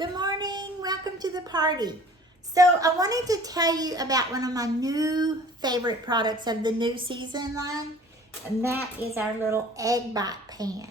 Good morning, welcome to the party. So I wanted to tell you about one of my new favorite products of the new season line, and that is our little egg bite pan.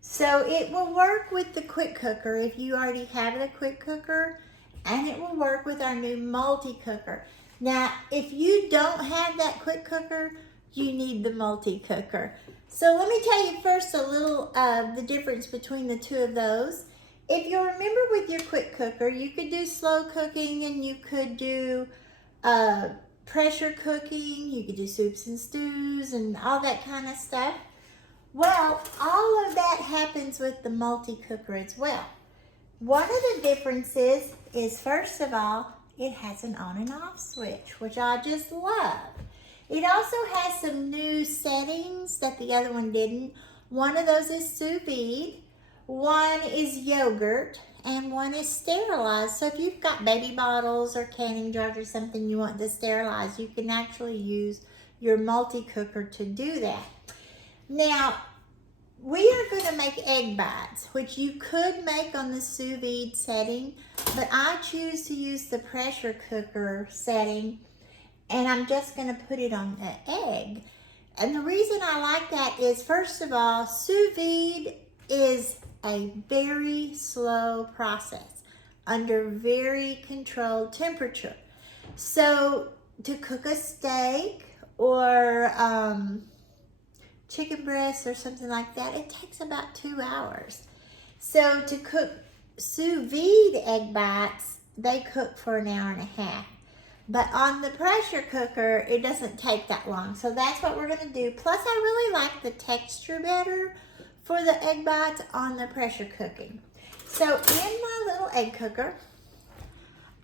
So it will work with the quick cooker if you already have the quick cooker, and it will work with our new multi-cooker. Now, if you don't have that quick cooker, you need the multi-cooker. So let me tell you first a little of the difference between the two of those. If you remember with your quick cooker, you could do slow cooking and you could do pressure cooking, you could do soups and stews and all that kind of stuff. Well, all of that happens with the multi-cooker as well. One of the differences is, first of all, it has an on and off switch, which I just love. It also has some new settings that the other one didn't. One of those is sous vide. One is yogurt, and one is sterilized. So if you've got baby bottles or canning jars or something you want to sterilize, you can actually use your multi-cooker to do that. Now, we are going to make egg bites, which you could make on the sous vide setting, but I choose to use the pressure cooker setting, and I'm just going to put it on the egg. And the reason I like that is, first of all, sous vide is a very slow process under very controlled temperature. So to cook a steak or chicken breast or something like that, it takes about 2 hours. So to cook sous vide egg bites, they cook for an hour and a half. But on the pressure cooker, it doesn't take that long. So that's what we're gonna do. Plus, I really like the texture better for the egg bites on the pressure cooking. So in my little egg cooker,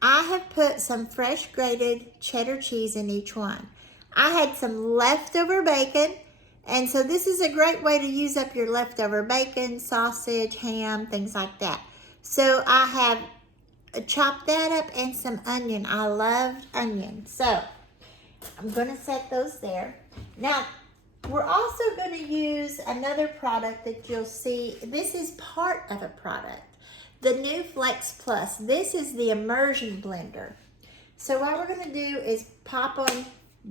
I have put some fresh grated cheddar cheese in each one. I had some leftover bacon, and so this is a great way to use up your leftover bacon, sausage, ham, things like that. So I have chopped that up, and some onion. I love onion. So I'm gonna set those there. Now, we're also going to use another product that you'll see. This is part of a product, the new Flex Plus. This is the immersion blender. So what we're going to do is pop on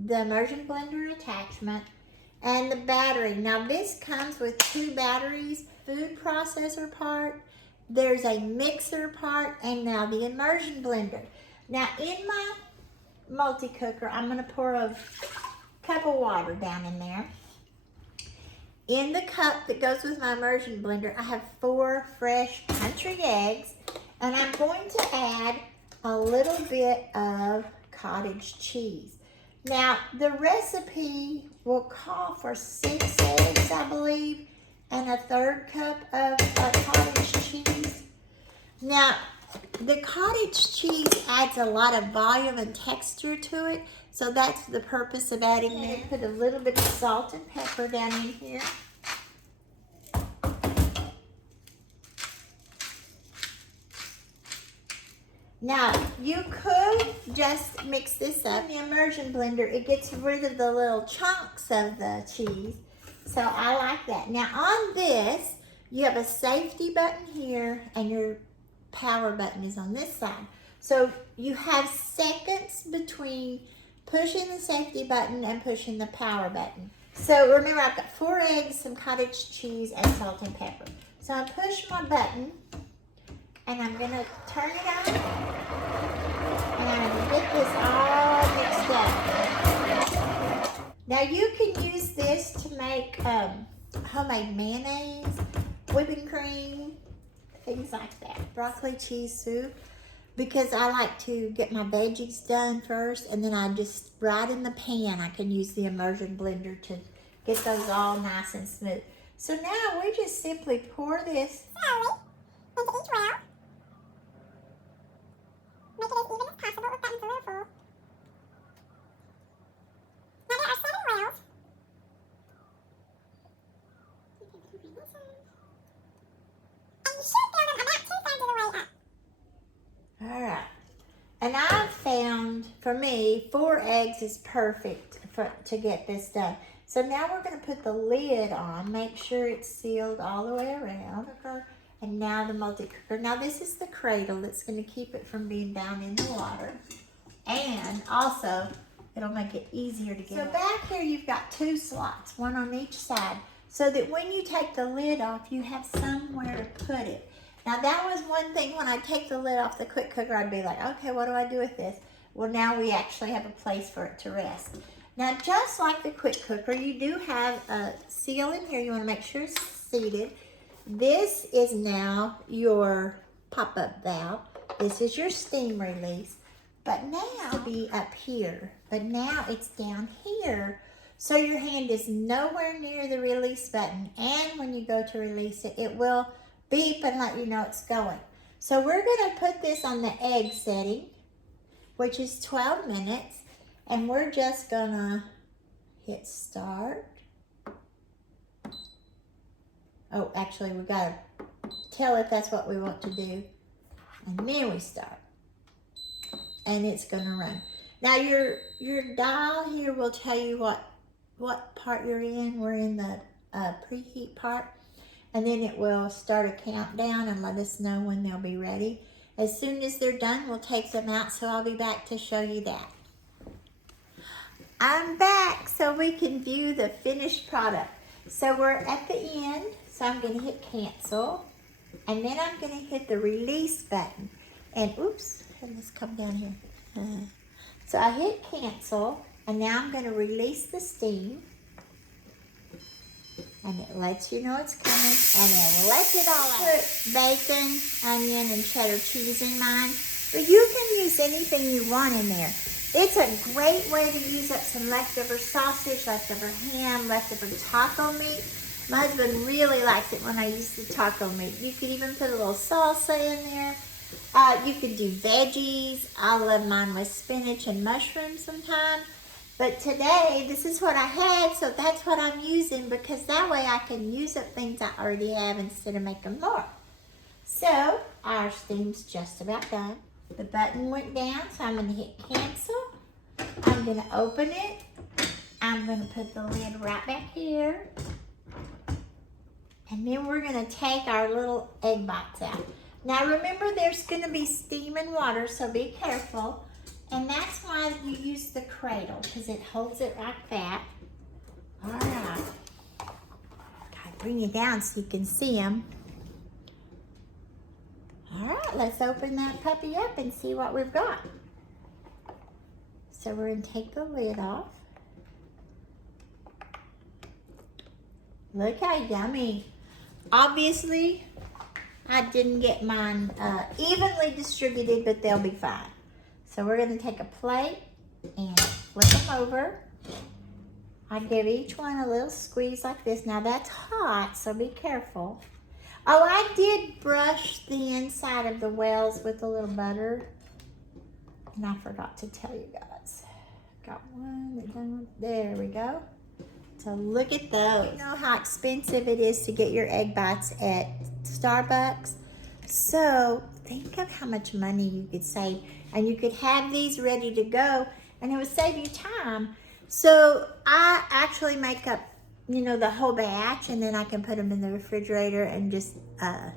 the immersion blender attachment and the battery. Now this comes with 2 batteries, food processor part, there's a mixer part, and now the immersion blender. Now in my multi-cooker, I'm going to pour a cup of water down in there. In the cup that goes with my immersion blender, I have 4 fresh country eggs, and I'm going to add a little bit of cottage cheese. Now, the recipe will call for 6 eggs, I believe, and a 1/3 cup of cottage cheese. Now, the cottage cheese adds a lot of volume and texture to it, so that's the purpose of adding it. Put a little bit of salt and pepper down in here. Now, you could just mix this up. In the immersion blender, it gets rid of the little chunks of the cheese, so I like that. Now, on this, you have a safety button here, and your power button is on this side. So you have seconds between pushing the safety button and pushing the power button. So remember, I've got 4 eggs, some cottage cheese, and salt and pepper. So I push my button, and I'm gonna turn it on, and I'm gonna get this all mixed up. Now you can use this to make homemade mayonnaise, whipping cream, things like that. Broccoli cheese soup, because I like to get my veggies done first, and then I just, right in the pan, I can use the immersion blender to get those all nice and smooth. So now we just simply pour this slowly into each roll. Make it as even as possible. We've gotten a little full. Now there are 7 rolls. And you should fill them about 2/3 of the way up. Alright. And I've found, for me, 4 eggs is perfect to get this done. So now we're going to put the lid on, make sure it's sealed all the way around. And now the multi-cooker. Now this is the cradle that's going to keep it from being down in the water. And also, it'll make it easier to get So back here you've got 2 slots, one on each side, so that when you take the lid off, you have somewhere to put it. Now that was one thing, when I take the lid off the quick cooker, I'd be like, okay, what do I do with this? Well, now we actually have a place for it to rest. Now, just like the quick cooker, you do have a seal in here. You want to make sure it's seated. This is now your pop-up valve. This is your steam release. But now it'll be up here. But now it's down here. So your hand is nowhere near the release button. And when you go to release it, it will beep and let you know it's going. So we're going to put this on the egg setting, which is 12 minutes. And we're just going to hit start. Oh, actually, we got to tell it that's what we want to do. And then we start. And it's going to run. Now, your dial here will tell you what part you're in. We're in the preheat part. And then it will start a countdown and let us know when they'll be ready. As soon as they're done, we'll take them out. So I'll be back to show you that. I'm back so we can view the finished product. So we're at the end, so I'm going to hit cancel, and then I'm going to hit the release button. And oops, let's come down here. So I hit cancel, and now I'm going to release the steam. And it lets you know it's coming, and it lets it all out. Put bacon, onion, and cheddar cheese in mine, but you can use anything you want in there. It's a great way to use up some leftover sausage, leftover ham, leftover taco meat. My husband really likes it when I use the taco meat. You could even put a little salsa in there. You could do veggies. I love mine with spinach and mushrooms sometimes. But today, this is what I had, so that's what I'm using, because that way I can use up things I already have instead of making more. So, our steam's just about done. The button went down, so I'm going to hit cancel. I'm going to open it. I'm going to put the lid right back here. And then we're going to take our little egg bites out. Now remember, there's going to be steam and water, so be careful. And that's why you use the cradle, because it holds it like that. All right. Gotta bring it down so you can see them. All right, let's open that puppy up and see what we've got. So we're going to take the lid off. Look how yummy. Obviously, I didn't get mine evenly distributed, but they'll be fine. So we're going to take a plate and flip them over. I give each one a little squeeze like this. Now that's hot, so be careful. Oh, I did brush the inside of the wells with a little butter. And I forgot to tell you guys. Got one. There we go. So look at those. You know how expensive it is to get your egg bites at Starbucks? So think of how much money you could save. And you could have these ready to go, and it would save you time. So I actually make up, you know, the whole batch, and then I can put them in the refrigerator and just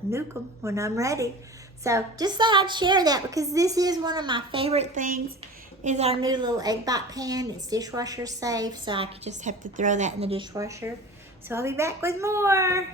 nuke them when I'm ready. So just thought I'd share that, because this is one of my favorite things, is our new little egg bite pan. It's dishwasher safe, so I could just have to throw that in the dishwasher. So I'll be back with more.